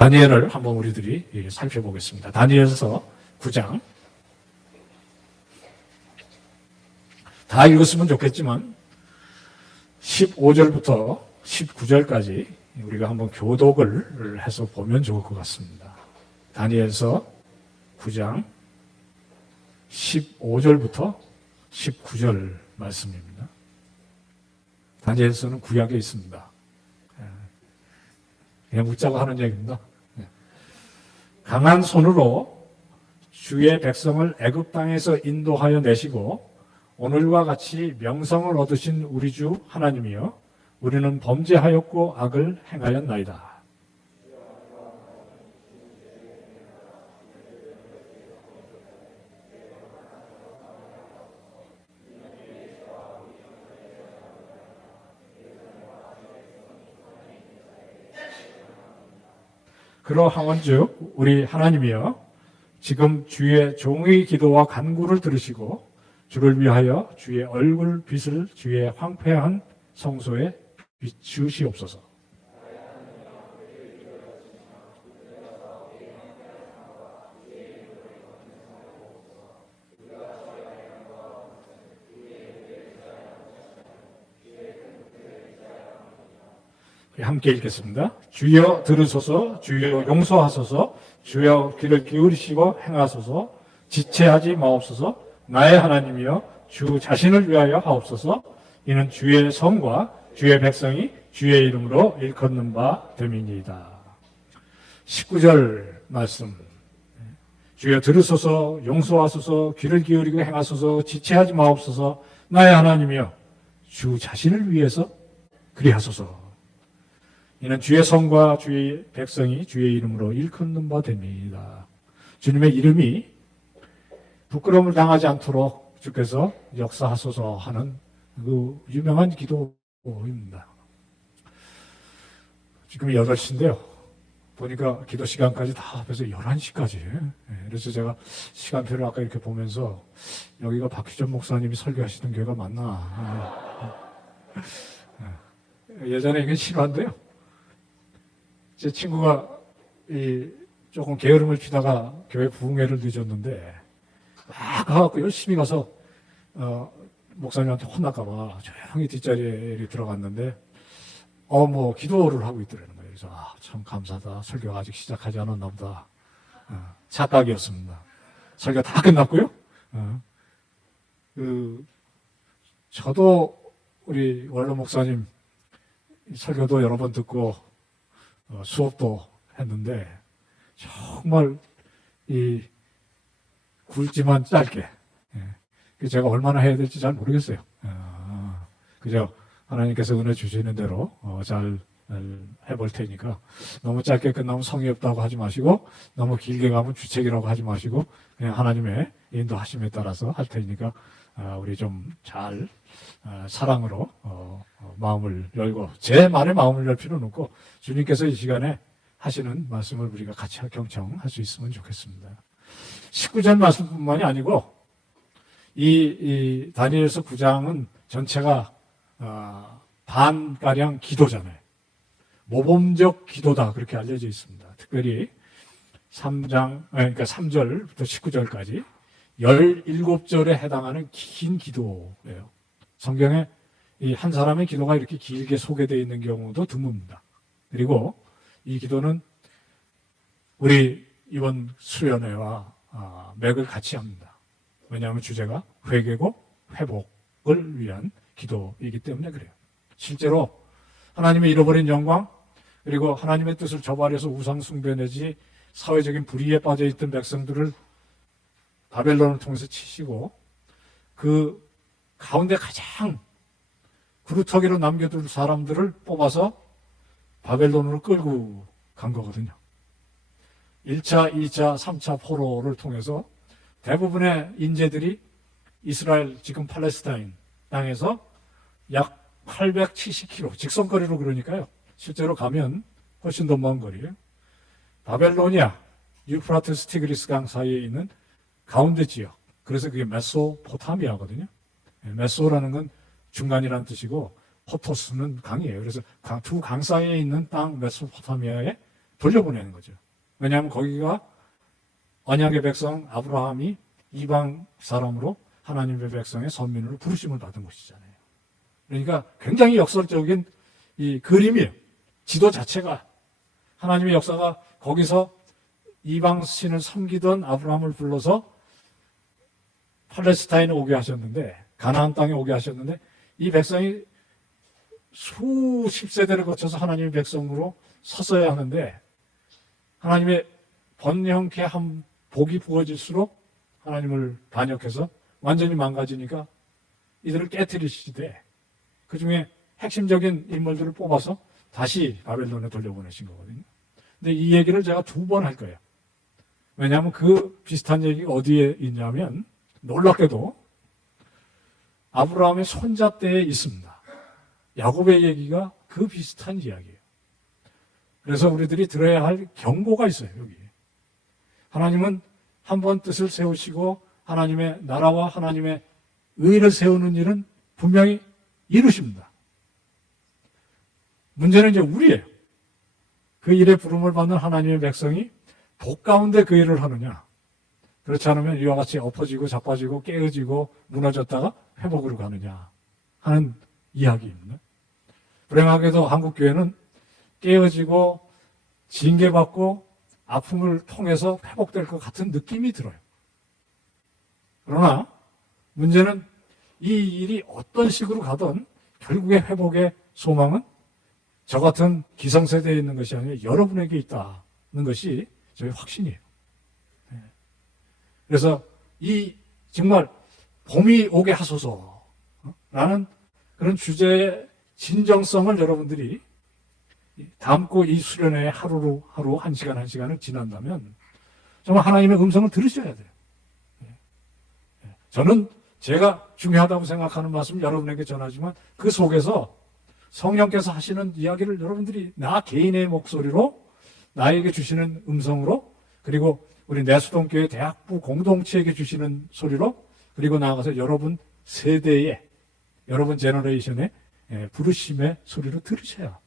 다니엘을 한번 우리들이 살펴보겠습니다. 다니엘서 9장. 다 읽었으면 좋겠지만 15절부터 19절까지 우리가 한번 교독을 해서 보면 좋을 것 같습니다. 다니엘서 9장 15절부터 19절 말씀입니다. 다니엘서는 구약에 있습니다. 그냥 묻자고 하는 얘기입니다. 강한 손으로 주의 백성을 애굽 땅에서 인도하여 내시고 오늘과 같이 명성을 얻으신 우리 주 하나님이여 우리는 범죄하였고 악을 행하였나이다. 그러하온즉 우리 하나님이여 지금 주의 종의 기도와 간구를 들으시고 주를 위하여 주의 얼굴 빛을 주의 황폐한 성소에 비추시옵소서. 함께 읽겠습니다. 주여 들으소서, 주여 용서하소서, 주여 귀를 기울이시고 행하소서, 지체하지 마옵소서. 나의 하나님이여 주 자신을 위하여 하옵소서. 이는 주의 성과 주의 백성이 주의 이름으로 일컫는 바 됨이니이다. 19절 말씀. 주여 들으소서, 용서하소서, 귀를 기울이고 행하소서, 지체하지 마옵소서. 나의 하나님이여 주 자신을 위해서 그리하소서. 이는 주의 성과 주의 백성이 주의 이름으로 일컫는 바 됩니다. 주님의 이름이 부끄러움을 당하지 않도록 주께서 역사하소서 하는 그 유명한 기도입니다. 지금 8시인데요. 보니까 기도 시간까지 다 합해서 11시까지. 그래서 제가 시간표를 아까 이렇게 보면서 여기가 박희전 목사님이 설교하시는 교회가 맞나. 예전에 이게 싫어한데요. 제 친구가 조금 게으름을 피다가 교회 부흥회를 늦었는데 막 가갖고 열심히 가서 목사님한테 혼날까봐 조용히 뒷자리에 들어갔는데 뭐 기도를 하고 있더라는 거예요. 그래서 참 감사하다. 설교가 아직 시작하지 않았나 보다. 착각이었습니다. 설교 다 끝났고요. 저도 우리 원로 목사님 설교도 여러 번 듣고 수업도 했는데 정말 굵지만 짧게 제가 얼마나 해야 될지 잘 모르겠어요. 그저 하나님께서 은혜 주시는 대로 잘 해볼 테니까 너무 짧게 끝나면 성의 없다고 하지 마시고 너무 길게 가면 주책이라고 하지 마시고 그냥 하나님의 인도하심에 따라서 할 테니까 우리 좀 잘 사랑으로 마음을 열고 제 말에 마음을 열 필요는 없고 주님께서 이 시간에 하시는 말씀을 우리가 같이 경청할 수 있으면 좋겠습니다. 19절 말씀뿐만이 아니고 이 다니엘서 9장은 전체가 반가량 기도잖아요. 모범적 기도다 그렇게 알려져 있습니다. 특별히 3절부터 19절까지 17절에 해당하는 긴 기도예요. 성경에 이 한 사람의 기도가 이렇게 길게 소개되어 있는 경우도 드뭅니다. 그리고 이 기도는 우리 이번 수련회와 맥을 같이 합니다. 왜냐하면 주제가 회개고 회복을 위한 기도이기 때문에 그래요. 실제로 하나님의 잃어버린 영광 그리고 하나님의 뜻을 저버려서 우상 숭배 내지 사회적인 불의에 빠져있던 백성들을 바벨론을 통해서 치시고 그 가운데 가장 구루터기로 남겨둘 사람들을 뽑아서 바벨론으로 끌고 간 거거든요. 1차, 2차, 3차 포로를 통해서 대부분의 인재들이 이스라엘 지금 팔레스타인 땅에서 약 870km 직선거리로 그러니까요. 실제로 가면 훨씬 더 먼 거리예요. 바벨로니아, 유프라테스 티그리스 강 사이에 있는 가운데 지역. 그래서 그게 메소포타미아거든요. 메소라는 건 중간이라는 뜻이고 포토스는 강이에요. 그래서 두 강 사이에 있는 땅 메소포타미아에 돌려보내는 거죠. 왜냐하면 거기가 언약의 백성 아브라함이 이방 사람으로 하나님의 백성의 선민으로 부르심을 받은 곳이잖아요. 그러니까 굉장히 역설적인 이 그림이에요. 지도 자체가 하나님의 역사가 거기서 이방 신을 섬기던 아브라함을 불러서 팔레스타인에 오게 하셨는데, 가나안 땅에 오게 하셨는데, 이 백성이 수십 세대를 거쳐서 하나님의 백성으로 섰어야 하는데, 하나님의 번영케 한 복이 부어질수록 하나님을 반역해서 완전히 망가지니까 이들을 깨뜨리시되, 그 중에 핵심적인 인물들을 뽑아서 다시 바벨론에 돌려보내신 거거든요. 근데 이 얘기를 제가 2번 할 거예요. 왜냐하면 그 비슷한 얘기가 어디에 있냐면, 놀랍게도 아브라함의 손자 때에 있습니다. 야곱의 얘기가 그 비슷한 이야기예요. 그래서 우리들이 들어야 할 경고가 있어요, 여기. 하나님은 한 번 뜻을 세우시고 하나님의 나라와 하나님의 의를 세우는 일은 분명히 이루십니다. 문제는 이제 우리예요. 그 일에 부름을 받는 하나님의 백성이 복 가운데 그 일을 하느냐, 그렇지 않으면 이와 같이 엎어지고 자빠지고 깨어지고 무너졌다가 회복으로 가느냐 하는 이야기입니다. 불행하게도 한국교회는 깨어지고 징계받고 아픔을 통해서 회복될 것 같은 느낌이 들어요. 그러나 문제는 이 일이 어떤 식으로 가든 결국의 회복의 소망은 저 같은 기성세대에 있는 것이 아니라 여러분에게 있다는 것이 저희 확신이에요. 그래서 이 정말 봄이 오게 하소서라는 그런 주제의 진정성을 여러분들이 담고 이 수련회 하루 1시간을 지난다면 정말 하나님의 음성을 들으셔야 돼요. 저는 제가 중요하다고 생각하는 말씀 여러분에게 전하지만 그 속에서 성령께서 하시는 이야기를 여러분들이 나 개인의 목소리로 나에게 주시는 음성으로, 그리고 우리 내수동교회 대학부 공동체에게 주시는 소리로, 그리고 나아가서 여러분 세대의, 여러분 제너레이션의 부르심의 소리로 들으셔야,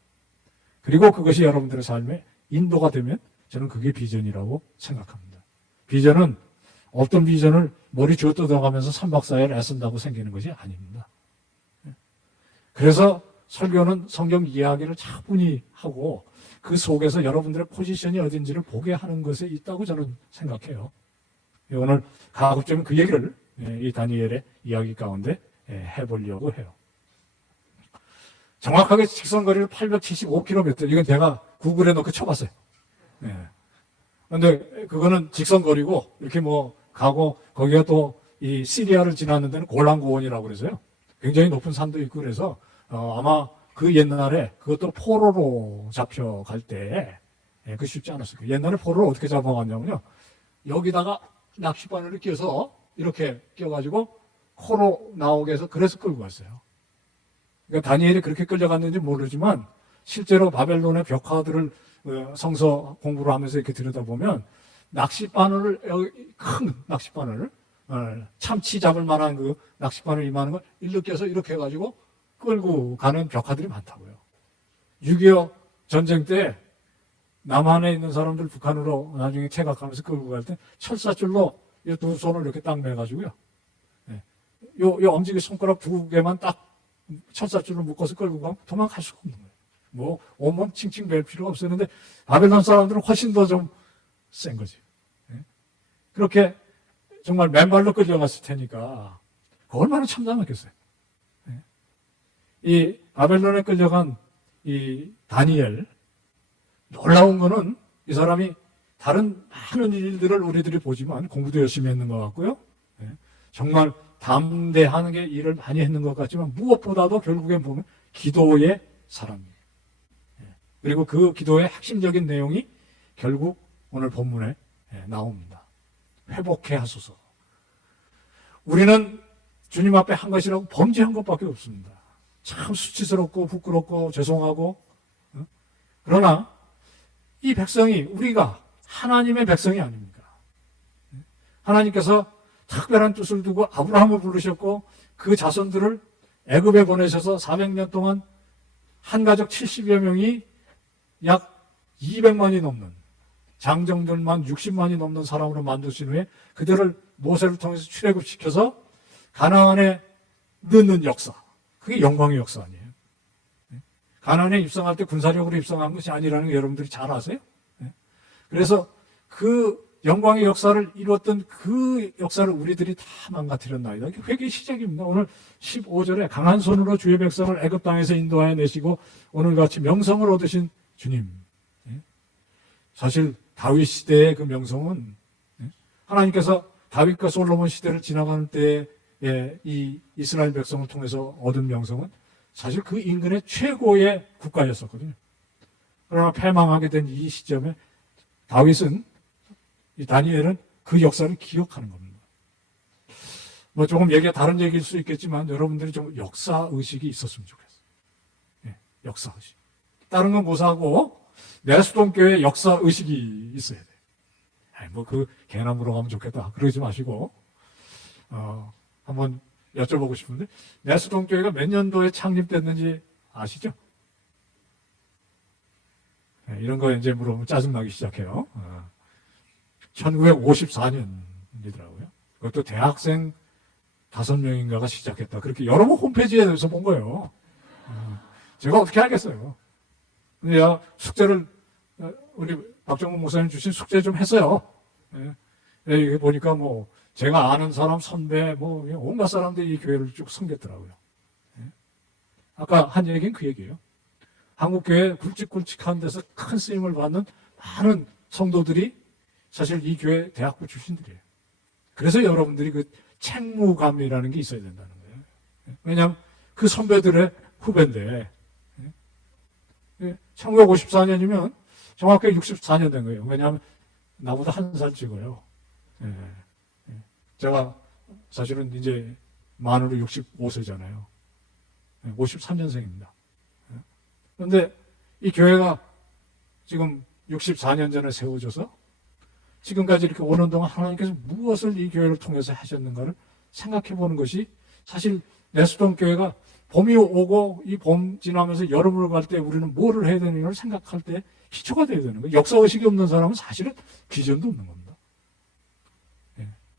그리고 그것이 여러분들의 삶의 인도가 되면 저는 그게 비전이라고 생각합니다. 비전은 어떤 비전을 머리 쥐어 뜯어가면서 3박 4일 애쓴다고 생기는 것이 아닙니다. 그래서 설교는 성경 이야기를 차분히 하고 그 속에서 여러분들의 포지션이 어딘지를 보게 하는 것에 있다고 저는 생각해요. 오늘 가급적이면 그 얘기를 이 다니엘의 이야기 가운데 해보려고 해요. 정확하게 직선거리를 875km, 이건 제가 구글에 넣고 쳐봤어요. 그런데 그거는 직선거리고 이렇게 뭐 가고, 거기가 또 이 시리아를 지나는 데는 골란고원이라고 그래서요. 굉장히 높은 산도 있고 그래서 아마 그 옛날에 그것도 포로로 잡혀갈 때 그 쉽지 않았어요. 옛날에 포로를 어떻게 잡아갔냐면요, 여기다가 낚시바늘을 껴서 이렇게 껴가지고 코로 나오게 해서 그래서 끌고 갔어요. 그러니까 다니엘이 그렇게 끌려갔는지 모르지만 실제로 바벨론의 벽화들을 성서 공부를 하면서 이렇게 들여다보면 낚싯바늘을, 여기 큰 낚싯바늘, 참치 잡을 만한 그 낚싯바늘 이만한 걸 일로 껴서 이렇게 해가지고 끌고 가는 벽화들이 많다고요. 6.25 전쟁 때 남한에 있는 사람들 북한으로 나중에 퇴각하면서 끌고 갈 때 철사줄로 이 두 손을 이렇게 딱 매가지고요. 요 엄지기 손가락 2개만 딱 철사줄로 묶어서 끌고 가면 도망갈 수가 없는 거예요. 뭐 온몸 칭칭 맬 필요가 없었는데 바벨론 사람들은 훨씬 더 좀 센 거지. 그렇게 정말 맨발로 끌려갔을 테니까 그 얼마나 참담했겠어요. 이 바벨론에 끌려간 이 다니엘, 놀라운 거는 이 사람이 다른 많은 일들을 우리들이 보지만 공부도 열심히 했는 것 같고요. 정말 담대하게 일을 많이 했는 것 같지만 무엇보다도 결국엔 보면 기도의 사람이에요. 그리고 그 기도의 핵심적인 내용이 결국 오늘 본문에 나옵니다. 회복해 하소서. 우리는 주님 앞에 한 것이라고 범죄한 것밖에 없습니다. 참 수치스럽고 부끄럽고 죄송하고, 그러나 이 백성이, 우리가 하나님의 백성이 아닙니까? 하나님께서 특별한 뜻을 두고 아브라함을 부르셨고 그 자손들을 애굽에 보내셔서 400년 동안 한 가족 70여 명이 약 200만이 넘는 장정들만 60만이 넘는 사람으로 만드신 후에 그들을 모세를 통해서 출애굽시켜서 가나안에 넣는 역사. 그게 영광의 역사 아니에요. 가나안에 입성할 때 군사력으로 입성한 것이 아니라는 거 여러분들이 잘 아세요? 그래서 그 영광의 역사를 이루었던 그 역사를 우리들이 다 망가뜨렸나이다. 이게 회개의 시작입니다. 오늘 15절에 강한 손으로 주의 백성을 애굽 땅에서 인도하여 내시고 오늘같이 명성을 얻으신 주님. 사실 다윗 시대의 그 명성은 하나님께서 다윗과 솔로몬 시대를 지나가는 때에 이 이스라엘 백성을 통해서 얻은 명성은 사실 그 인근의 최고의 국가였었거든요. 그러나 패망하게 된 이 시점에 다윗은, 이 다니엘은 그 역사를 기억하는 겁니다. 뭐 조금 얘기가 다른 얘기일 수 있겠지만 여러분들이 좀 역사의식이 있었으면 좋겠어요. 역사의식. 다른 건 고사하고 내수동교회 역사의식이 있어야 돼요. 뭐 그 개나 물어가면 좋겠다. 그러지 마시고 한번 여쭤보고 싶은데 내수동교회가 몇 년도에 창립됐는지 아시죠? 이런 거 이제 물어보면 짜증나기 시작해요. 1954년이더라고요. 그것도 대학생 5명인가가 시작했다. 그렇게 여러 번 홈페이지에서 본 거예요. 제가 어떻게 알겠어요. 근데 숙제를 우리 박정훈 목사님 주신 숙제 좀 했어요. 여기 보니까 뭐 제가 아는 사람, 선배, 뭐 온갖 사람들이 이 교회를 쭉 섬겼더라고요. 아까 한 얘기는 그 얘기예요. 한국교회 굵직굵직한 데서 큰 쓰임을 받는 많은 성도들이 사실 이 교회 대학부 출신들이에요. 그래서 여러분들이 그 책무감이라는 게 있어야 된다는 거예요. 왜냐하면 그 선배들의 후배인데 1954년이면 정확하게 64년 된 거예요. 왜냐하면 나보다 한 살 찍어요. 제가 사실은 이제 만으로 65세잖아요. 53년생입니다. 그런데 이 교회가 지금 64년 전에 세워져서 지금까지 이렇게 오는 동안 하나님께서 무엇을 이 교회를 통해서 하셨는가를 생각해 보는 것이 사실 내수동 교회가 봄이 오고 이 봄 지나면서 여름으로 갈 때 우리는 뭐를 해야 되는가를 생각할 때 기초가 돼야 되는 거예요. 역사의식이 없는 사람은 사실은 비전도 없는 겁니다.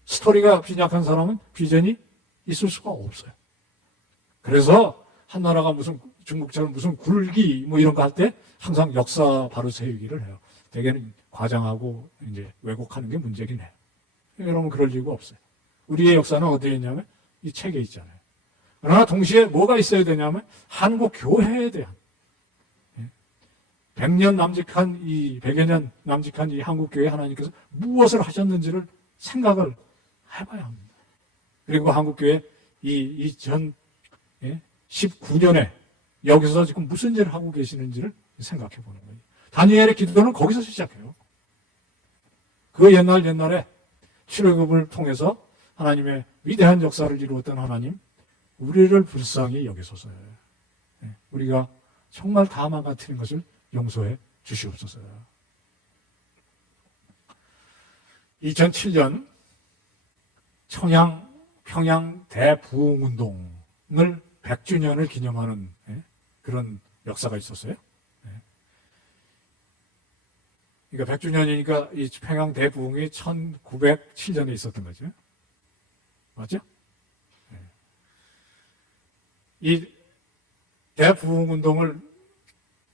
스토리가 빈약한 사람은 비전이 있을 수가 없어요. 그래서 한 나라가 무슨 중국처럼 무슨 굴기 뭐 이런 거 할 때 항상 역사 바로 세우기를 해요. 대개는 과장하고 이제 왜곡하는 게 문제긴 해요. 여러분 그럴 이유가 없어요. 우리의 역사는 어디에 있냐면 이 책에 있잖아요. 그러나 동시에 뭐가 있어야 되냐면 한국 교회에 대한 100년 남직한 100여 년 남직한 이 한국 교회 하나님께서 무엇을 하셨는지를 생각을 해봐야 합니다. 그리고 한국 교회 이 전 19년에 여기서 지금 무슨 일을 하고 계시는지를 생각해 보는 거예요. 다니엘의 기도는 거기서 시작해요. 그 옛날에 출애굽을 통해서 하나님의 위대한 역사를 이루었던 하나님, 우리를 불쌍히 여기소서. 우리가 정말 다 망가뜨린 것을 용서해 주시옵소서. 2007년 평양 대부흥운동을 100주년을 기념하는 그런 역사가 있었어요. 그러니까 100주년이니까 이 평양 대부흥이 1907년에 있었던 거죠. 맞죠? 이 대부흥운동을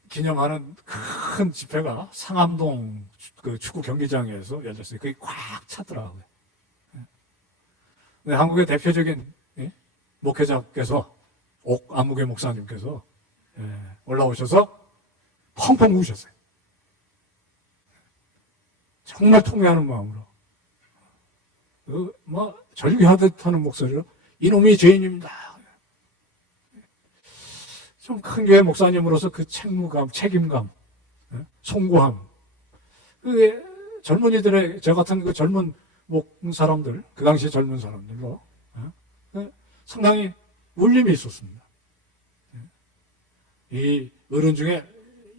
기념하는 큰 집회가 상암동 그 축구 경기장에서 열렸어요. 그게 꽉 찼더라고요. 근데 한국의 대표적인 목회자께서 옥안무개 목사님께서 올라오셔서 펑펑 우셨어요. 정말 통회하는 마음으로 절규하듯 하는 목소리로 이놈이 죄인입니다. 좀 큰 교회 목사님으로서 그 책무감, 책임감, 송구함, 그 젊은이들의 저 같은 그 젊은 사람들, 그 당시에 젊은 사람들로 상당히 울림이 있었습니다. 이 어른 중에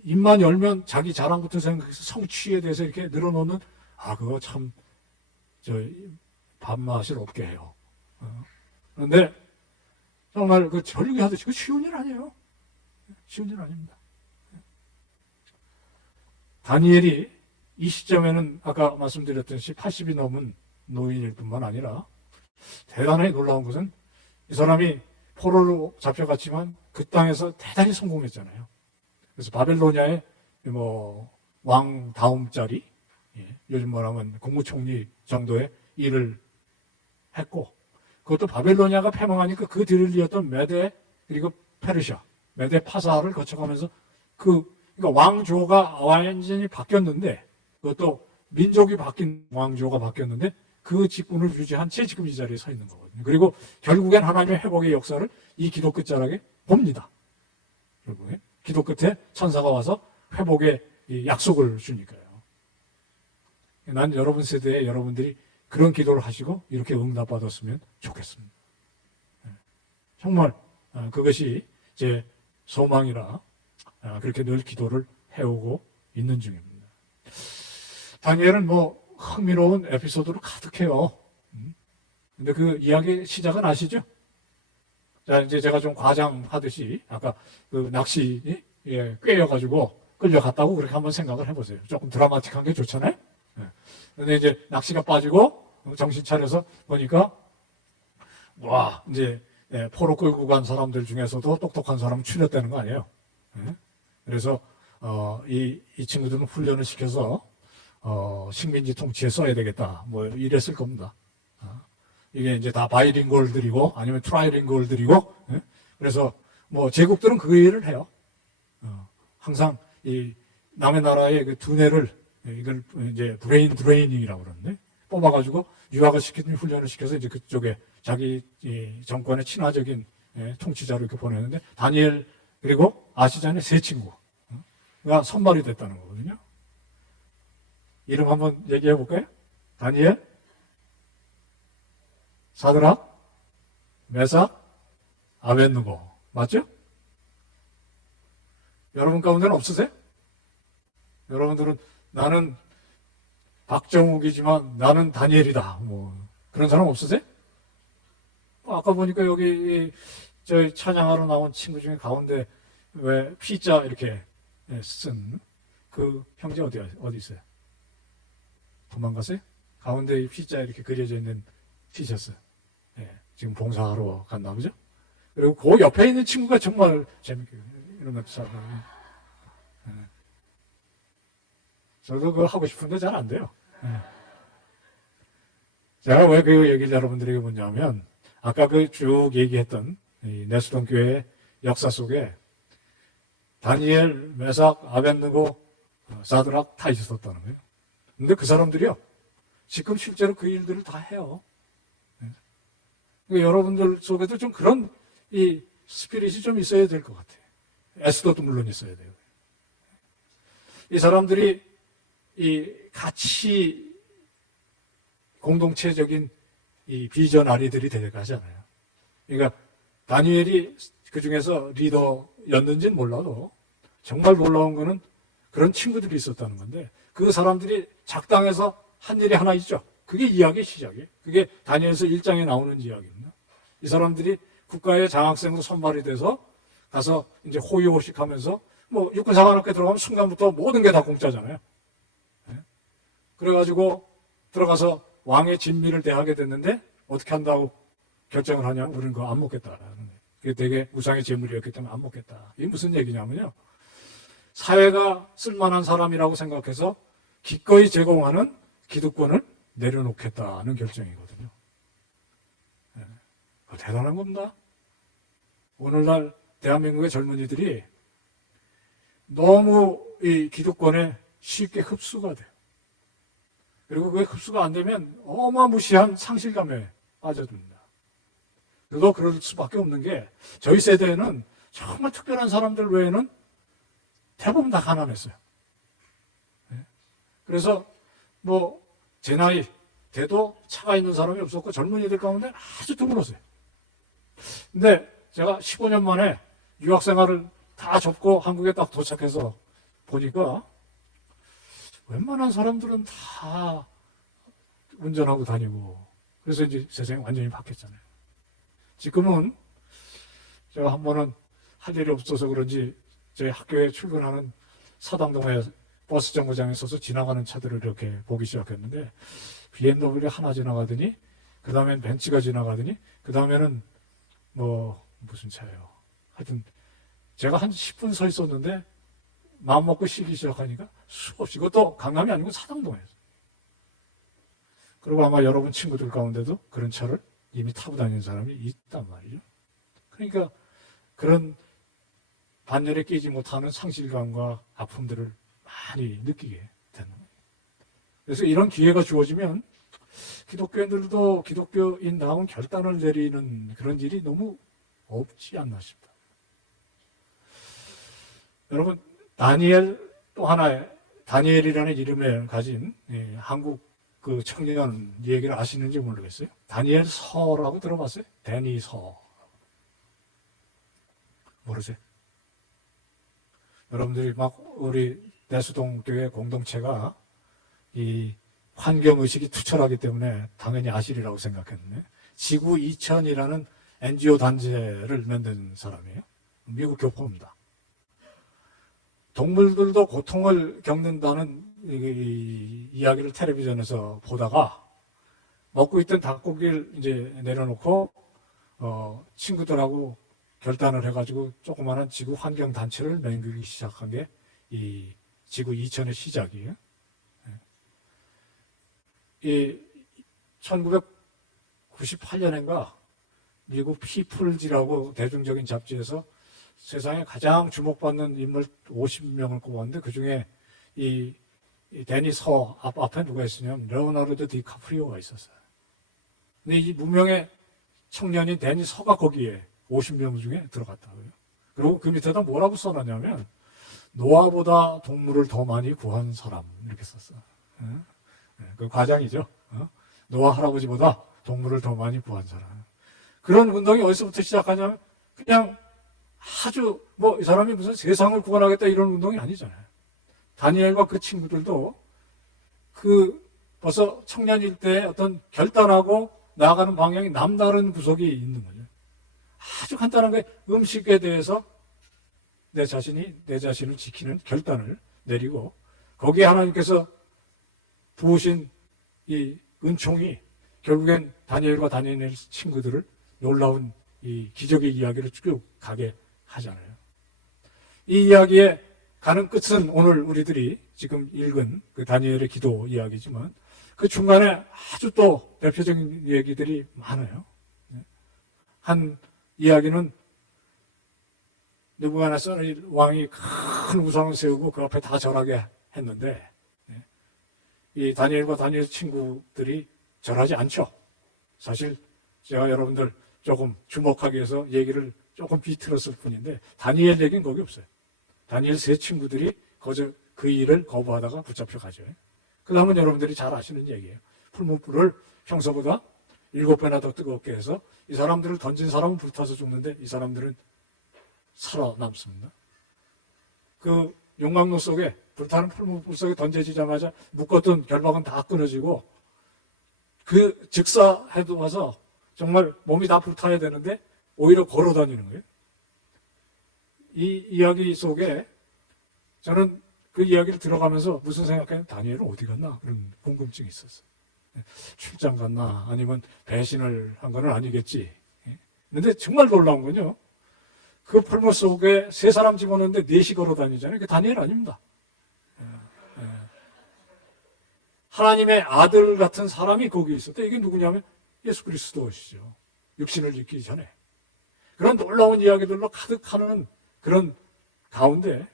입만 열면 자기 자랑부터 생각해서 성취에 대해서 이렇게 늘어놓는 그거 참 밥맛을 없게 해요. 그런데 정말 그 절규하듯이 그 쉬운 일 아니에요. 쉬운 일 아닙니다. 다니엘이 이 시점에는 아까 말씀드렸듯이 80이 넘은 노인일 뿐만 아니라 대단히 놀라운 것은 이 사람이 포로로 잡혀갔지만 그 땅에서 대단히 성공했잖아요. 그래서 바벨로니아의 왕 다음 자리, 요즘 말하면 국무총리 정도의 일을 했고, 그것도 바벨로니아가 패망하니까 그 뒤를 이었던 메데 그리고 페르시아, 메데 파사를 거쳐가면서 그러니까 왕조가 완전히 바뀌었는데, 그것도 민족이 바뀐 왕조가 바뀌었는데 그 직분을 유지한 채 지금 이 자리에 서 있는 거거든요. 그리고 결국엔 하나님의 회복의 역사를 이 기도 끝자락에 봅니다. 결국에 기도 끝에 천사가 와서 회복의 약속을 주니까요. 난 여러분 세대에 여러분들이 그런 기도를 하시고 이렇게 응답받았으면 좋겠습니다. 정말 그것이 제 소망이라 그렇게 늘 기도를 해오고 있는 중입니다. 다니엘은 흥미로운 에피소드로 가득해요. 근데 그 이야기 시작은 아시죠? 자, 이제 제가 좀 과장하듯이 아까 그 낚시 꿰여가지고 끌려갔다고 그렇게 한번 생각을 해보세요. 조금 드라마틱한 게 좋잖아요? 근데 이제 낚시가 빠지고 정신 차려서 보니까 와, 이제 포로 끌고 간 사람들 중에서도 똑똑한 사람은 추렸다는 거 아니에요? 그래서 이 친구들은 훈련을 시켜서 식민지 통치에 써야 되겠다. 이랬을 겁니다. 이게 이제 다 바이링골들이고 아니면 트라이링골들이고, 그래서 제국들은 그 일을 해요. 항상 이 남의 나라의 그 두뇌를 이걸 이제 브레인 드레이닝이라고 그러는데 뽑아가지고 유학을 시키는 훈련을 시켜서 이제 그쪽에 자기 정권의 친화적인 통치자로 이렇게 보내는데 다니엘 그리고 아시잖아요, 세 친구가 선발이 됐다는 거거든요. 이름 한번 얘기해 볼까요? 다니엘, 사드락, 메삭, 아벳느고. 맞죠? 여러분 가운데는 없으세요? 여러분들은 나는 박정욱이지만 나는 다니엘이다. 그런 사람 없으세요? 아까 보니까 여기 저희 찬양하러 나온 친구 중에 가운데 왜 P자 이렇게 쓴 그 형제 어디 있어요? 도망갔어요? 가운데 P자 이렇게 그려져 있는 티셔츠. 지금 봉사하러 갔나 보죠? 그리고 그 옆에 있는 친구가 정말 재밌게 이런 것도 잘. 저도 그거 하고 싶은데 잘 안 돼요. 제가 왜 그 얘기를 여러분들에게 뭐냐면 아까 그 쭉 얘기했던 이 내수동 교회의 역사 속에 다니엘, 메삭, 아벳느고, 사드락 다 있었다는 거예요. 근데 그 사람들이요, 지금 실제로 그 일들을 다 해요. 그러니까 여러분들 속에도 좀 그런 이 스피릿이 좀 있어야 될 것 같아요. 에스더도 물론 있어야 돼요. 이 사람들이 이 같이 공동체적인 이 비전아리들이 되어가잖아요. 그러니까 다니엘이 그 중에서 리더였는지는 몰라도 정말 놀라운 거는 그런 친구들이 있었다는 건데 그 사람들이 작당해서 한 일이 하나 있죠. 그게 이야기의 시작이에요. 그게 다니엘서 1장에 나오는 이야기입니다. 이 사람들이 국가의 장학생으로 선발이 돼서 가서 이제 호의호식 하면서 육군사관학교에 들어가면 순간부터 모든 게 다 공짜잖아요. 그래가지고 들어가서 왕의 진미를 대하게 됐는데 어떻게 한다고 결정을 하냐? 우리는 그거 안 먹겠다라는 거예요. 그게 되게 우상의 제물이었기 때문에 안 먹겠다. 이게 무슨 얘기냐면요. 사회가 쓸만한 사람이라고 생각해서 기꺼이 제공하는 기득권을 내려놓겠다는 결정이거든요. 대단한 겁니다. 오늘날 대한민국의 젊은이들이 너무 이 기득권에 쉽게 흡수가 돼요. 그리고 그게 흡수가 안 되면 어마무시한 상실감에 빠져듭니다. 그리고 그럴 수밖에 없는 게 저희 세대에는 정말 특별한 사람들 외에는 대부분 다 가난했어요. 그래서 제 나이 돼도 차가 있는 사람이 없었고 젊은이들 가운데 아주 드물었어요. 근데 제가 15년 만에 유학생활을 다 접고 한국에 딱 도착해서 보니까 웬만한 사람들은 다 운전하고 다니고 그래서 이제 세상이 완전히 바뀌었잖아요. 지금은 제가 한 번은 할 일이 없어서 그런지 저희 학교에 출근하는 사당동에 버스 정거장에 서서 지나가는 차들을 이렇게 보기 시작했는데 BMW 하나 지나가더니 그 다음엔 벤츠가 지나가더니 그 다음에는 뭐 무슨 차예요. 하여튼 제가 한 10분 서 있었는데 마음 먹고 쉬기 시작하니까 수없이, 이것도 강남이 아니고 사당동에서. 그리고 아마 여러분 친구들 가운데도 그런 차를 이미 타고 다니는 사람이 있단 말이죠. 그러니까 그런 반열에 끼지 못하는 상실감과 아픔들을 많이 느끼게 되는 거예요. 그래서 이런 기회가 주어지면 기독교인들도 기독교인다운 결단을 내리는 그런 일이 너무 없지 않나 싶다. 여러분, 다니엘 또 하나의 다니엘이라는 이름을 가진 한국 그 청년 얘기를 아시는지 모르겠어요. 다니엘 서라고 들어봤어요? 데니 서. 모르세요? 여러분들이 막 우리 대수동 교회 공동체가 이 환경의식이 투철하기 때문에 당연히 아시리라고 생각했는데, 지구 2000이라는 NGO 단체를 만든 사람이에요. 미국 교포입니다. 동물들도 고통을 겪는다는 이야기를 텔레비전에서 보다가 먹고 있던 닭고기를 이제 내려놓고 친구들하고 결단을 해가지고 조그마한 지구 환경 단체를 만들기 시작한 게 이 지구 2000의 시작이에요. 이 1998년인가 미국 피플지라고 대중적인 잡지에서 세상에 가장 주목받는 인물 50명을 꼽았는데 그 중에 이 데니 서 앞에 누가 있으냐면 레오나르도 디카프리오가 있었어요. 근데 이 무명의 청년인 데니 서가 거기에 50명 중에 들어갔다고요. 그리고 그 밑에다 뭐라고 써놨냐면 노아보다 동물을 더 많이 구한 사람 이렇게 썼어요. 그 과장이죠. 노아 할아버지보다 동물을 더 많이 구한 사람. 그런 운동이 어디서부터 시작하냐면 그냥 아주 뭐 이 사람이 무슨 세상을 구원하겠다 이런 운동이 아니잖아요. 다니엘과 그 친구들도 그 벌써 청년일 때 어떤 결단하고 나아가는 방향이 남다른 구석이 있는 거죠. 아주 간단한 게 음식에 대해서 내 자신을 지키는 결단을 내리고 거기에 하나님께서 부으신 이 은총이 결국엔 다니엘과 다니엘 친구들을 놀라운 이 기적의 이야기를 쭉 가게 하잖아요. 이 이야기의 가는 끝은 오늘 우리들이 지금 읽은 그 다니엘의 기도 이야기지만 그 중간에 아주 또 대표적인 얘기들이 많아요. 한 이야기는 느부갓네살 왕이 큰 우상을 세우고 그 앞에 다 절하게 했는데 이 다니엘과 다니엘 친구들이 절하지 않죠. 사실 제가 여러분들 조금 주목하기 위해서 얘기를 조금 비틀었을 뿐인데 다니엘 얘기는 거기 없어요. 다니엘 세 친구들이 거저 그 일을 거부하다가 붙잡혀 가죠. 그 다음은 여러분들이 잘 아시는 얘기예요. 풀무불을 평소보다 7배나 더 뜨겁게 해서 이 사람들을 던진 사람은 불타서 죽는데 이 사람들은 살아남습니다. 그 용광로 속에 불타는 풀무불 속에 던져지자마자 묶었던 결박은 다 끊어지고 그 즉사해도 와서 정말 몸이 다 불타야 되는데 오히려 걸어 다니는 거예요. 이 이야기 속에 저는 그 이야기를 들어가면서 무슨 생각했냐면 다니엘은 어디 갔나 그런 궁금증이 있었어요. 출장 갔나 아니면 배신을 한 건 아니겠지. 그런데 정말 놀라운 건요. 그 풀무 속에 세 사람 집어넣는데 넷이 걸어 다니잖아요. 그게 다니엘 아닙니다. 하나님의 아들 같은 사람이 거기 있었대. 이게 누구냐면 예수 그리스도시죠. 육신을 입기 전에. 그런 놀라운 이야기들로 가득하는 그런 가운데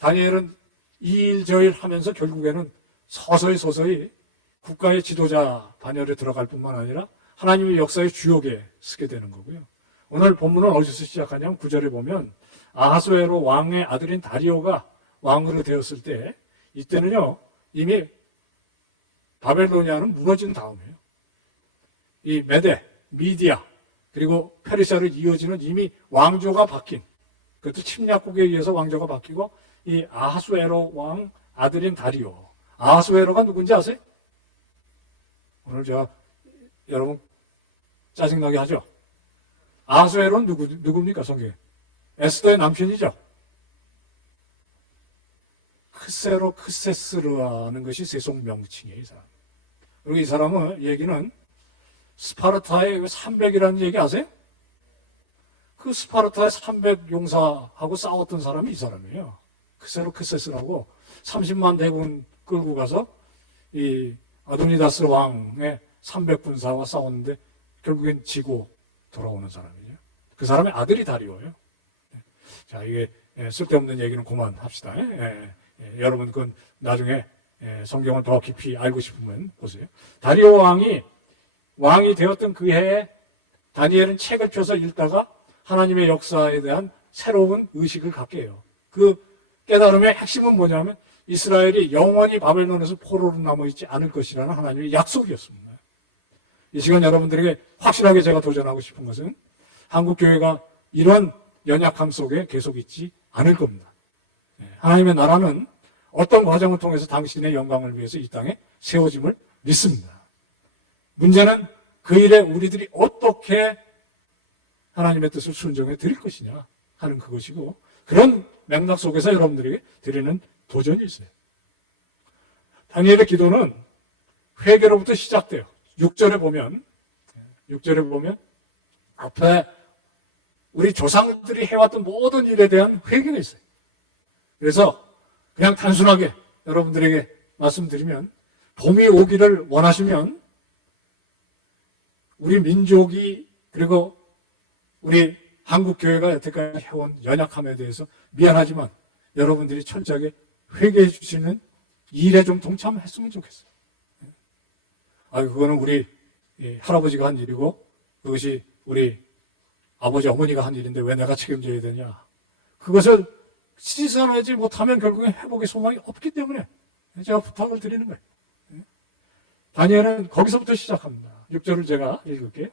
다니엘은 이 일 저 일 하면서 결국에는 서서히 국가의 지도자 반열에 들어갈 뿐만 아니라 하나님의 역사의 주역에 서게 되는 거고요. 오늘 본문은 어디서 시작하냐면 9절에 보면 아하수에로 왕의 아들인 다리오가 왕으로 되었을 때 이때는요 이미 바벨로니아는 무너진 다음이에요. 이 메데, 미디아 그리고 페르시아로 이어지는 이미 왕조가 바뀐 그것도 침략국에 의해서 왕조가 바뀌고 이 아하수에로 왕 아들인 다리오. 아하수에로가 누군지 아세요? 오늘 제가 여러분 짜증나게 하죠. 아하수에로는 누굽니까 성경에? 에스더의 남편이죠. 크세로크세스르라는 것이 세속 명칭이에요, 이 사람. 그리고 이 사람은 얘기는 스파르타의 300이라는 얘기 아세요? 그 스파르타의 300 용사하고 싸웠던 사람이 이 사람이에요. 크세로크세스라고 30만 대군 끌고 가서 이 아도니다스 왕의 300군사와 싸웠는데 결국엔 지고 돌아오는 사람이죠. 그 사람의 아들이 다리오예요. 자, 이게 쓸데없는 얘기는 그만합시다. 여러분 그건 나중에 성경을 더 깊이 알고 싶으면 보세요. 다리오 왕이 되었던 그 해에 다니엘은 책을 펴서 읽다가 하나님의 역사에 대한 새로운 의식을 갖게 해요. 그 깨달음의 핵심은 뭐냐면 이스라엘이 영원히 바벨론에서 포로로 남아있지 않을 것이라는 하나님의 약속이었습니다. 이 시간 여러분들에게 확실하게 제가 도전하고 싶은 것은 한국교회가 이런 연약함 속에 계속 있지 않을 겁니다. 하나님의 나라는 어떤 과정을 통해서 당신의 영광을 위해서 이 땅에 세워짐을 믿습니다. 문제는 그 일에 우리들이 어떻게 하나님의 뜻을 순종해 드릴 것이냐 하는 그것이고, 그런 맥락 속에서 여러분들에게 드리는 도전이 있어요. 다니엘의 기도는 회개로부터 시작돼요. 6절에 보면 앞에 우리 조상들이 해왔던 모든 일에 대한 회개가 있어요. 그래서 그냥 단순하게 여러분들에게 말씀드리면, 봄이 오기를 원하시면 우리 민족이, 그리고 우리 한국교회가 여태까지 해온 연약함에 대해서 미안하지만 여러분들이 철저하게 회개해 주시는 일에 좀 동참했으면 좋겠어요. 그거는 우리 할아버지가 한 일이고 그것이 우리 아버지 어머니가 한 일인데 왜 내가 책임져야 되냐. 그것을 씻어내지 못하면 결국에 회복의 소망이 없기 때문에 제가 부탁을 드리는 거예요. 다니엘은 거기서부터 시작합니다. 6절을 제가 읽을게요.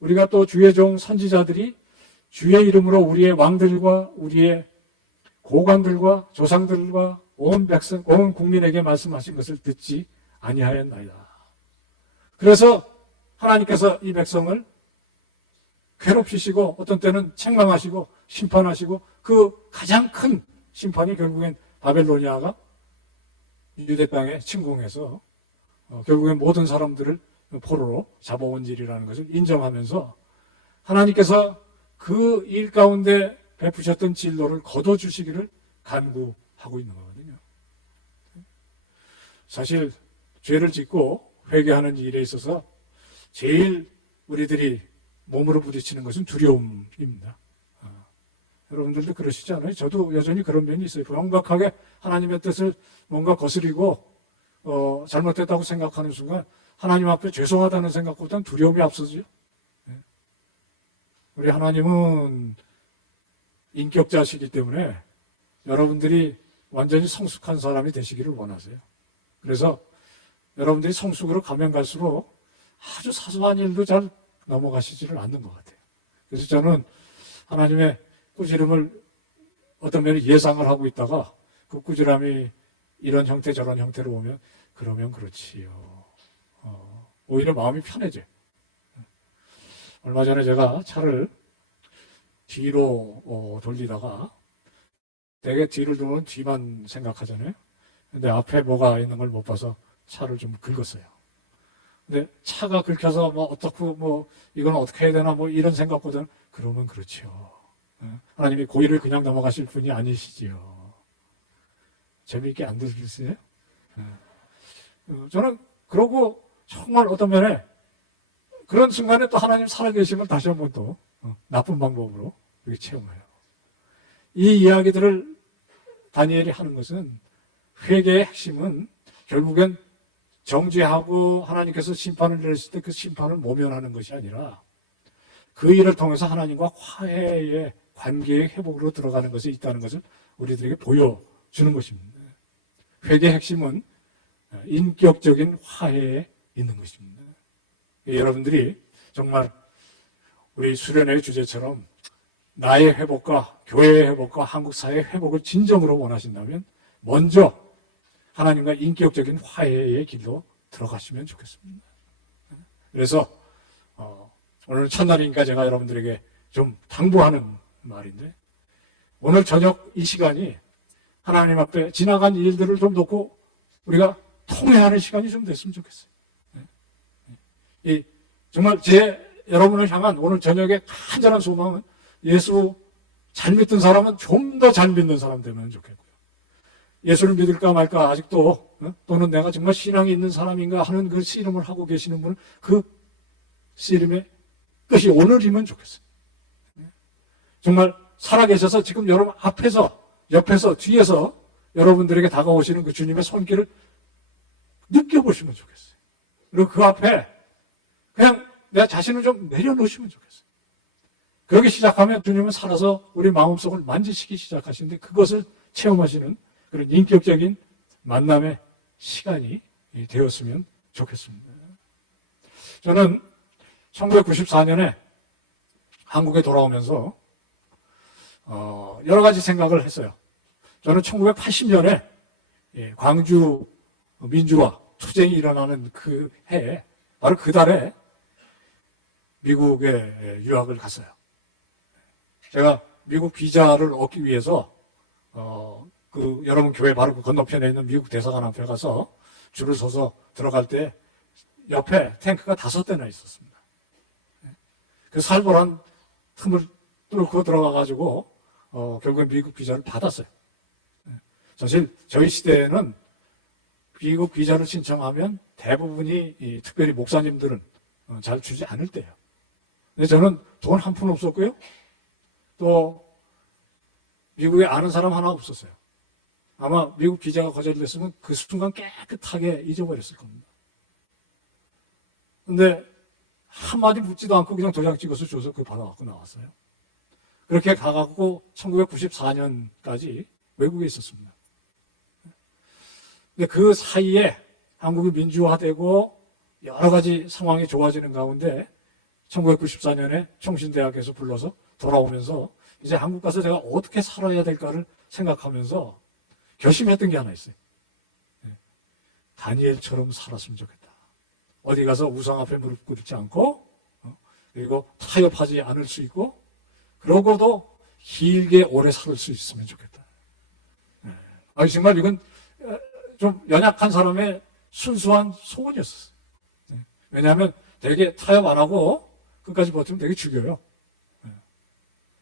우리가 또 주의 종 선지자들이 주의 이름으로 우리의 왕들과 우리의 고관들과 조상들과 온 백성, 온 국민에게 말씀하신 것을 듣지 아니하였나이다. 그래서 하나님께서 이 백성을 괴롭히시고 어떤 때는 책망하시고 심판하시고, 그 가장 큰 심판이 결국엔 바벨로니아가 유대 땅에 침공해서 결국엔 모든 사람들을 포로로 잡아온 일이라는 것을 인정하면서 하나님께서 그 일 가운데 베푸셨던 진로를 거둬주시기를 간구하고 있는 거거든요. 사실 죄를 짓고 회개하는 일에 있어서 제일 우리들이 몸으로 부딪히는 것은 두려움입니다. 여러분들도 그러시지 않아요? 저도 여전히 그런 면이 있어요. 명백하게 하나님의 뜻을 뭔가 거스리고 잘못됐다고 생각하는 순간 하나님 앞에 죄송하다는 생각보다는 두려움이 앞서죠. 우리 하나님은 인격자시기 때문에 여러분들이 완전히 성숙한 사람이 되시기를 원하세요. 그래서 여러분들이 성숙으로 가면 갈수록 아주 사소한 일도 잘 넘어가시지를 않는 것 같아요. 그래서 저는 하나님의 꾸지람을 어떤 면에 예상을 하고 있다가 그 꾸지람이 이런 형태 저런 형태로 오면 그러면 그렇지요. 오히려 마음이 편해져요. 얼마 전에 제가 차를 뒤로 돌리다가 되게 뒤를 돌면 뒤만 생각하잖아요. 근데 앞에 뭐가 있는 걸 못 봐서 차를 좀 긁었어요. 근데 차가 긁혀서 이건 어떻게 해야 되나 이런 생각보다는 그러면 그렇죠. 하나님이 고의를 그냥 넘어가실 분이 아니시지요. 재미있게 안 들으셨어요? 저는 그러고 정말 어떤 면에 그런 순간에 또 하나님 살아계심을 다시 한번 또 나쁜 방법으로 이렇게 체험해요. 이 이야기들을 다니엘이 하는 것은, 회개의 핵심은 결국엔 정죄하고 하나님께서 심판을 내렸을 때 그 심판을 모면하는 것이 아니라 그 일을 통해서 하나님과 화해의 관계의 회복으로 들어가는 것이 있다는 것을 우리들에게 보여주는 것입니다. 회개의 핵심은 인격적인 화해에 있는 것입니다. 여러분들이 정말 우리 수련회의 주제처럼 나의 회복과 교회의 회복과 한국 사회의 회복을 진정으로 원하신다면 먼저 하나님과 인격적인 화해의 길로 들어가시면 좋겠습니다. 그래서 오늘 첫날이니까 제가 여러분들에게 좀 당부하는 말인데, 오늘 저녁 이 시간이 하나님 앞에 지나간 일들을 좀 놓고 우리가 통회하는 시간이 좀 됐으면 좋겠어요. 정말 여러분을 향한 오늘 저녁에 간절한 소망은 예수 잘 믿던 사람은 좀 더 잘 믿는 사람 되면 좋겠고요. 예수를 믿을까 말까 아직도 또는 내가 정말 신앙이 있는 사람인가 하는 그 씨름을 하고 계시는 분은 그 씨름의 끝이 오늘이면 좋겠어요. 정말 살아계셔서 지금 여러분 앞에서, 옆에서, 뒤에서 여러분들에게 다가오시는 그 주님의 손길을 느껴보시면 좋겠어요. 그리고 그 앞에 그냥 내 자신을 좀 내려놓으시면 좋겠어요. 그렇게 시작하면 주님은 살아서 우리 마음속을 만지시기 시작하시는데 그것을 체험하시는 그런 인격적인 만남의 시간이 되었으면 좋겠습니다. 저는 1994년에 한국에 돌아오면서 여러 가지 생각을 했어요. 저는 1980년에 광주 민주화 투쟁이 일어나는 그 해에 바로 그 달에 미국에 유학을 갔어요. 제가 미국 비자를 얻기 위해서 여러분 교회 바로 그 건너편에 있는 미국 대사관 앞에 가서 줄을 서서 들어갈 때 옆에 탱크가 5대나 있었습니다. 그 살벌한 틈을 뚫고 들어가가지고 결국엔 미국 비자를 받았어요. 사실 저희 시대에는 미국 비자를 신청하면 대부분이 특별히 목사님들은 잘 주지 않을 때예요. 근데 저는 돈 한 푼 없었고요. 또 미국에 아는 사람 하나 없었어요. 아마 미국 비자가 거절됐으면 그 순간 깨끗하게 잊어버렸을 겁니다. 근데 한마디 묻지도 않고 그냥 도장 찍어서 줘서 그거 받아갖고 나왔어요. 그렇게 가갖고 1994년까지 외국에 있었습니다. 근데 그 사이에 한국이 민주화되고 여러 가지 상황이 좋아지는 가운데 1994년에 총신대학에서 불러서 돌아오면서 이제 한국 가서 제가 어떻게 살아야 될까를 생각하면서 결심했던 게 하나 있어요. 다니엘처럼 살았으면 좋겠다. 어디 가서 우상 앞에 무릎 꿇지 않고 그리고 타협하지 않을 수 있고 그러고도 길게 오래 살 수 있으면 좋겠다. 정말 이건 좀 연약한 사람의 순수한 소원이었어요. 왜냐하면 되게 타협 안 하고 끝까지 버티면 되게 죽여요.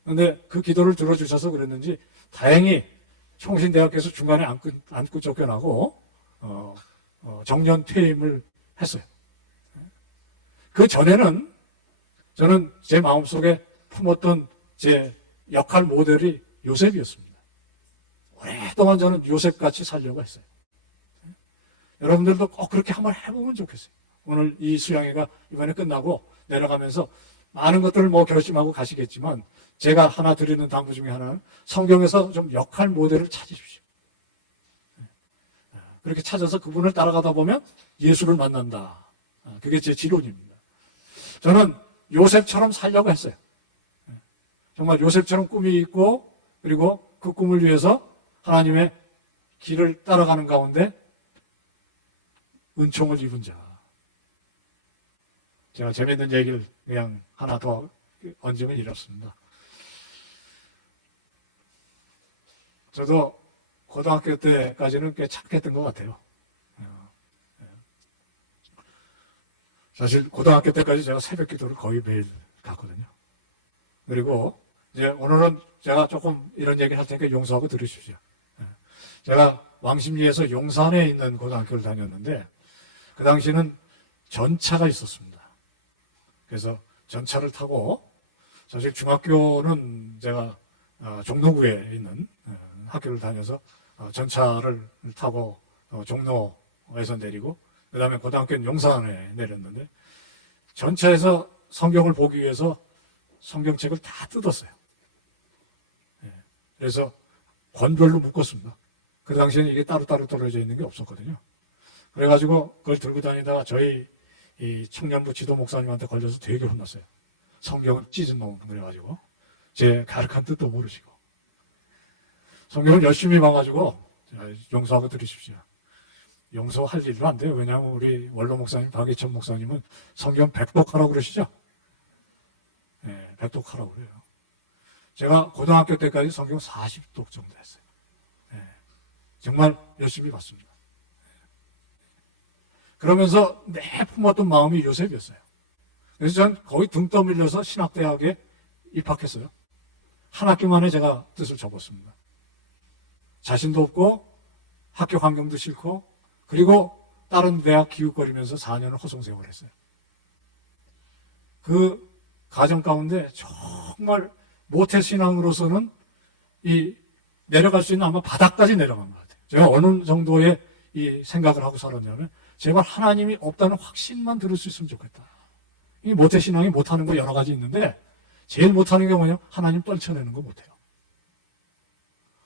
그런데 그 기도를 들어주셔서 그랬는지 다행히 총신대학에서 중간에 안고 쫓겨나고 정년 퇴임을 했어요. 그 전에는 저는 제 마음속에 품었던 제 역할 모델이 요셉이었습니다. 오랫동안 저는 요셉같이 살려고 했어요. 여러분들도 꼭 그렇게 한번 해보면 좋겠어요. 오늘 이 수양회가 이번에 끝나고 내려가면서 많은 것들을 결심하고 가시겠지만 제가 하나 드리는 당부 중에 하나는 성경에서 좀 역할 모델을 찾으십시오. 그렇게 찾아서 그분을 따라가다 보면 예수를 만난다. 그게 제 지론입니다. 저는 요셉처럼 살려고 했어요. 정말 요셉처럼 꿈이 있고 그리고 그 꿈을 위해서 하나님의 길을 따라가는 가운데 은총을 입은 자. 제가 재밌는 얘기를 그냥 하나 더 얹으면 이렇습니다. 저도 고등학교 때까지는 꽤 착했던 것 같아요. 사실 고등학교 때까지 제가 새벽 기도를 거의 매일 갔거든요. 그리고 이제 오늘은 제가 조금 이런 얘기 할 테니까 용서하고 들으십시오. 제가 왕십리에서 용산에 있는 고등학교를 다녔는데 그 당시에는 전차가 있었습니다. 그래서 전차를 타고 사실 중학교는 제가 종로구에 있는 학교를 다녀서 전차를 타고 종로에서 내리고 그 다음에 고등학교는 용산에 내렸는데 전차에서 성경을 보기 위해서 성경책을 다 뜯었어요. 그래서 권별로 묶었습니다. 그 당시에는 이게 따로따로 떨어져 있는 게 없었거든요. 그래가지고 그걸 들고 다니다가 저희 이 청년부 지도 목사님한테 걸려서 되게 혼났어요. 성경을 찢은 놈 그래가지고 제 가르친 뜻도 모르시고 성경을 열심히 봐가지고 용서하고 들으십시오. 용서할 일도 안 돼요. 왜냐하면 우리 원로 목사님 박예천 목사님은 성경 백독하라고 그러시죠. 네, 백독하라고 그래요. 제가 고등학교 때까지 성경 40독 정도 했어요. 네. 정말 열심히 봤습니다. 그러면서 내 품었던 마음이 요셉이었어요. 그래서 전 거의 등 떠밀려서 신학대학에 입학했어요. 한 학기 만에 제가 뜻을 접었습니다. 자신도 없고 학교 환경도 싫고 그리고 다른 대학 기웃거리면서 4년을 허송세월을 했어요. 그 과정 가운데 정말 모태신앙으로서는 이 내려갈 수 있는 아마 바닥까지 내려간 것 같아요. 제가 어느 정도의 이 생각을 하고 살았냐면 제발 하나님이 없다는 확신만 들을 수 있으면 좋겠다. 이 모태신앙이 못하는 거 여러 가지 있는데 제일 못하는 게 뭐냐? 하나님 떨쳐내는 거 못해요.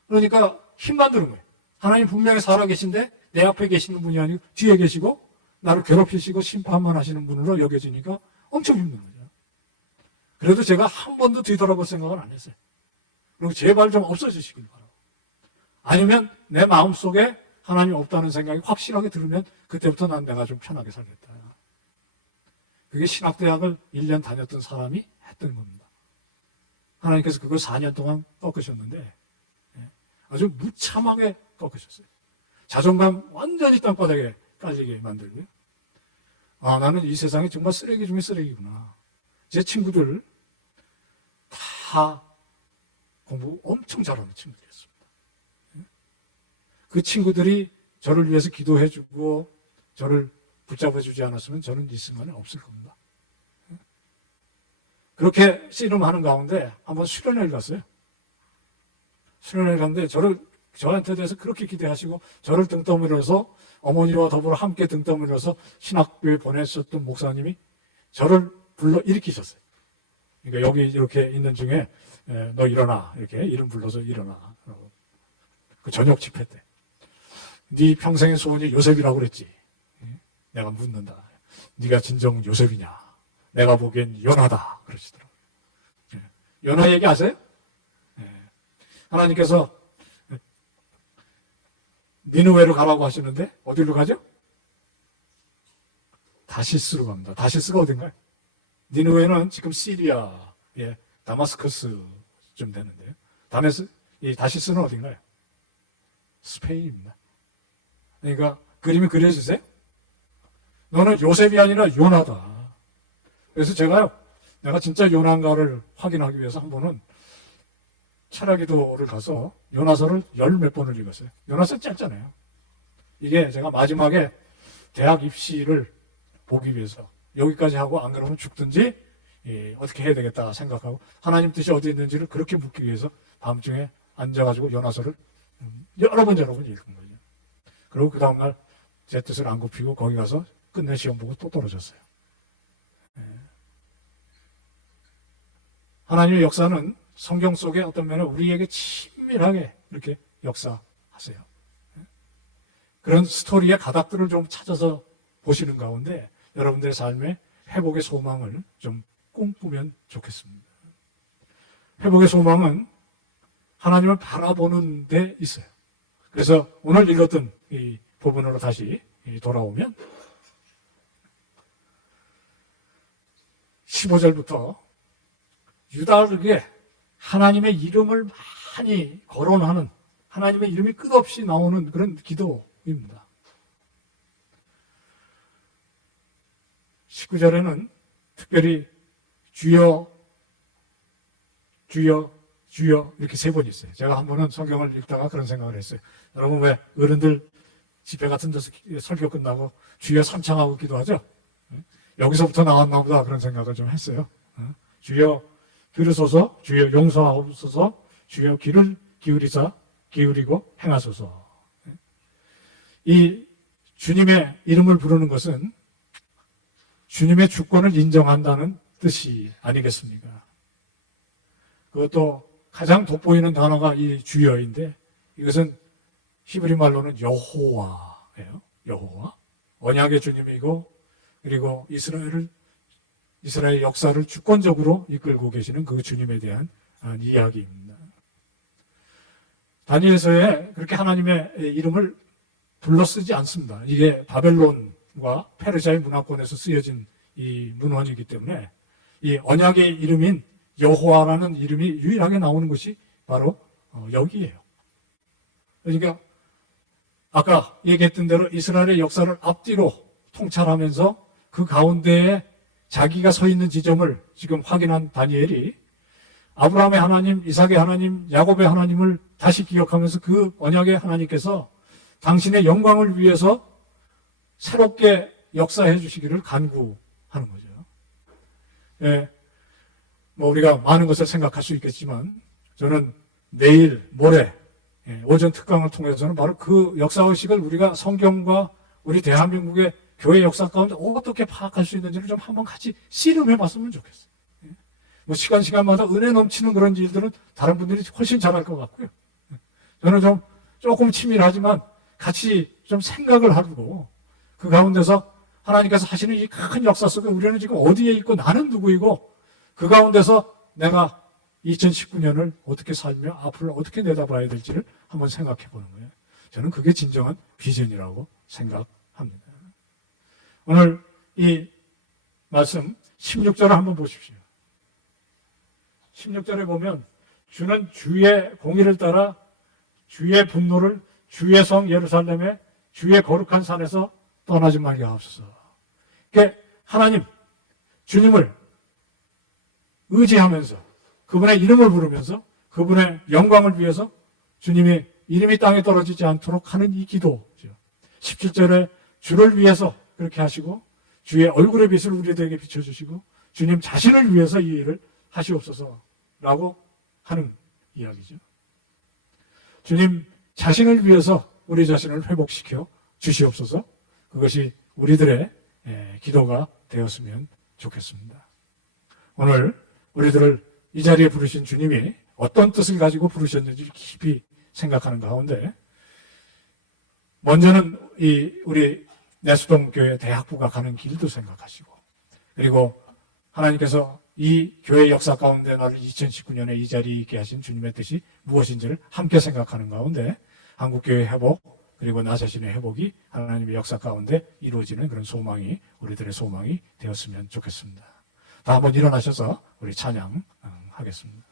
그러니까 힘만 드는 거예요. 하나님 분명히 살아계신데 내 앞에 계시는 분이 아니고 뒤에 계시고 나를 괴롭히시고 심판만 하시는 분으로 여겨지니까 엄청 힘든 거죠. 그래도 제가 한 번도 뒤돌아볼 생각을 안 했어요. 그리고 제발 좀 없어지시길 바라고. 아니면 내 마음속에 하나님 없다는 생각이 확실하게 들으면 그때부터 난 내가 좀 편하게 살겠다. 그게 신학대학을 1년 다녔던 사람이 했던 겁니다. 하나님께서 그걸 4년 동안 꺾으셨는데 아주 무참하게 꺾으셨어요. 자존감 완전히 땅바닥에 깔리게 만들고요. 아, 나는 이 세상에 정말 쓰레기 중에 쓰레기구나. 제 친구들 다 공부 엄청 잘하는 친구들이었습니다. 그 친구들이 저를 위해서 기도해주고 저를 붙잡아주지 않았으면 저는 이 순간에 없을 겁니다. 그렇게 씨름하는 가운데 한번 수련회를 갔어요. 수련회를 갔는데 저한테 대해서 그렇게 기대하시고 저를 등 떠밀어서 어머니와 더불어 함께 등 떠밀어서 신학교에 보냈었던 목사님이 저를 불러 일으키셨어요. 그러니까 여기 이렇게 있는 중에 너 일어나 이렇게 이름 불러서 일어나. 그 저녁 집회 때 네 평생의 소원이 요셉이라고 그랬지. 내가 묻는다. 네가 진정 요셉이냐? 내가 보기엔 요나다. 그러시더라고요. 요나 얘기 아세요? 하나님께서 니느웨로 가라고 하시는데 어디로 가죠? 다시스로 갑니다. 다시스가 어딘가요? 니느웨는 지금 시리아, 다마스커스쯤 되는데요. 이 다시스는 어딘가요? 스페인입니다. 그러니까 그림이 그려지세요? 너는 요셉이 아니라 요나다. 그래서 내가 진짜 요나인가를 확인하기 위해서 한 번은 철학기도를 가서 요나서를 10몇 번을 읽었어요. 요나서 짧잖아요. 이게 제가 마지막에 대학 입시를 보기 위해서 여기까지 하고 안 그러면 죽든지 어떻게 해야 되겠다 생각하고 하나님 뜻이 어디 있는지를 그렇게 묻기 위해서 밤중에 앉아가지고 요나서를 여러 번 읽은 거예요. 그리고 그 다음날 제 뜻을 안 굽히고 거기 가서 끝내 시험 보고 또 떨어졌어요. 하나님의 역사는 성경 속에 어떤 면에 우리에게 친밀하게 이렇게 역사하세요. 그런 스토리의 가닥들을 좀 찾아서 보시는 가운데 여러분들의 삶에 회복의 소망을 좀 꿈꾸면 좋겠습니다. 회복의 소망은 하나님을 바라보는 데 있어요. 그래서 오늘 읽었던 이 부분으로 다시 돌아오면 15절부터 유다에게 하나님의 이름을 많이 거론하는 하나님의 이름이 끝없이 나오는 그런 기도입니다. 19절에는 특별히 주여 주여 주여 이렇게 3번 있어요. 제가 한 번은 성경을 읽다가 그런 생각을 했어요. 여러분 왜 어른들 집회 같은 데서 설교 끝나고 주여 삼창하고 기도하죠? 여기서부터 나왔나 보다 그런 생각을 좀 했어요. 주여 들으소서, 주여 용서하옵소서, 주여 귀를 기울이고 행하소서. 이 주님의 이름을 부르는 것은 주님의 주권을 인정한다는 뜻이 아니겠습니까? 그것도 가장 돋보이는 단어가 이 주여인데 이것은 히브리 말로는 여호와예요. 여호와. 언약의 주님이고 그리고 이스라엘 역사를 주권적으로 이끌고 계시는 그 주님에 대한 이야기입니다. 다니엘서에 그렇게 하나님의 이름을 불러 쓰지 않습니다. 이게 바벨론과 페르시아의 문화권에서 쓰여진 이 문헌이기 때문에 이 언약의 이름인 여호와라는 이름이 유일하게 나오는 것이 바로 여기예요. 그러니까 아까 얘기했던 대로 이스라엘의 역사를 앞뒤로 통찰하면서 그 가운데에 자기가 서 있는 지점을 지금 확인한 다니엘이 아브라함의 하나님, 이삭의 하나님, 야곱의 하나님을 다시 기억하면서 그 언약의 하나님께서 당신의 영광을 위해서 새롭게 역사해 주시기를 간구하는 거죠. 예, 뭐 우리가 많은 것을 생각할 수 있겠지만 저는 내일, 모레 오전 특강을 통해서는 바로 그 역사의식을 우리가 성경과 우리 대한민국의 교회 역사 가운데 어떻게 파악할 수 있는지를 좀 한번 같이 씨름해 봤으면 좋겠어요. 뭐 시간마다 은혜 넘치는 그런 일들은 다른 분들이 훨씬 잘할 것 같고요. 저는 좀 조금 치밀하지만 같이 좀 생각을 하고 그 가운데서 하나님께서 하시는 이 큰 역사 속에 우리는 지금 어디에 있고 나는 누구이고 그 가운데서 내가 2019년을 어떻게 살며 앞으로 어떻게 내다봐야 될지를 한번 생각해 보는 거예요. 저는 그게 진정한 비전이라고 생각합니다. 오늘 이 말씀 16절을 한번 보십시오. 16절에 보면 주는 주의 공의를 따라 주의 분노를 주의 성 예루살렘의 주의 거룩한 산에서 떠나지 말게 하옵소서. 그러니까 하나님, 주님을 의지하면서 그분의 이름을 부르면서 그분의 영광을 위해서 주님이 이름이 땅에 떨어지지 않도록 하는 이 기도죠. 17절에 주를 위해서 그렇게 하시고 주의 얼굴의 빛을 우리들에게 비춰주시고 주님 자신을 위해서 이 일을 하시옵소서라고 하는 이야기죠. 주님 자신을 위해서 우리 자신을 회복시켜 주시옵소서. 그것이 우리들의 기도가 되었으면 좋겠습니다. 오늘 우리들을 이 자리에 부르신 주님이 어떤 뜻을 가지고 부르셨는지 깊이 생각하는 가운데 먼저는 우리 내수동 교회 대학부가 가는 길도 생각하시고 그리고 하나님께서 이 교회 역사 가운데 나를 2019년에 이 자리에 있게 하신 주님의 뜻이 무엇인지를 함께 생각하는 가운데 한국교회 회복 그리고 나 자신의 회복이 하나님의 역사 가운데 이루어지는 그런 소망이 우리들의 소망이 되었으면 좋겠습니다. 다 한번 일어나셔서 우리 찬양하겠습니다.